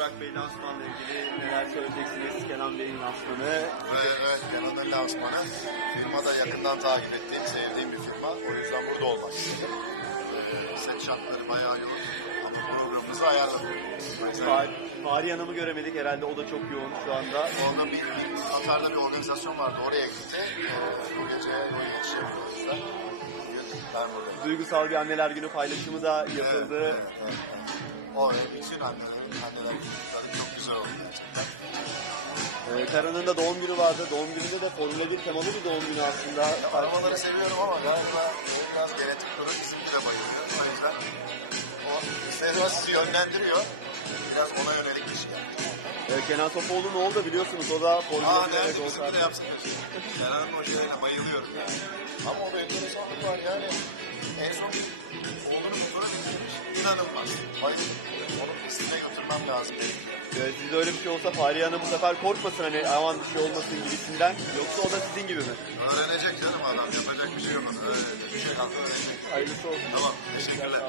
Burak Bey lansmanla ilgili neler söyleyeceksiniz? Kenan Bey'in lansmanı. Ve evet Kenan'ın lansmanı. Firma da yakından takip ettiğim, sevdiğim bir firma. O yüzden burada olmak istedim. Ee, set şartları bayağı yoğun ama programımızı ayarladık. Fa- Fahriye Hanım'ı göremedik herhalde o da çok yoğun şu anda. Orada bir, bir Katar'da bir organizasyon vardı. Oraya gitti. Ee, bu gece o iş yapıyor o yüzden. Bugün ben buradayım. Duygusal bir anneler günü paylaşımı da yapıldı. Evet, evet, evet. O bütün annelerin, anneler günü çok güzel oldu gerçekten. Ee, Karan'ın da doğum günü vardı. Doğum gününde de Formula 1 temalı bir doğum günü aslında. Arabaları seviyorum ama galiba biraz genetik olarak bizimki de bayılıyor. O yüzden o sizi yönlendiriyor. Biraz ona yönelik bir şey. Ee, Kenan Sofoğlu ne oldu biliyorsunuz o da Formula Aa 1'e nerede gol de sardı. yapsın. Kenan'ın o şeyine bayılıyorum yani. Ama o da enteresanlık var yani. En son oğlunun motoru bitirmiş. İnanılmaz. Bayılıyorum. Lazım. Ee, sizde öyle bir şey olsa Fahriye Hanım bu sefer korkmasın hani aman bir şey olmasın gibisinden. Yoksa o da sizin gibi mi? Öğrenecek canım adam. Yapacak bir şey yok. Öyle bir şey kaldı öğrenecek. Hayırlısı olsun. Tamam. Teşekkürler.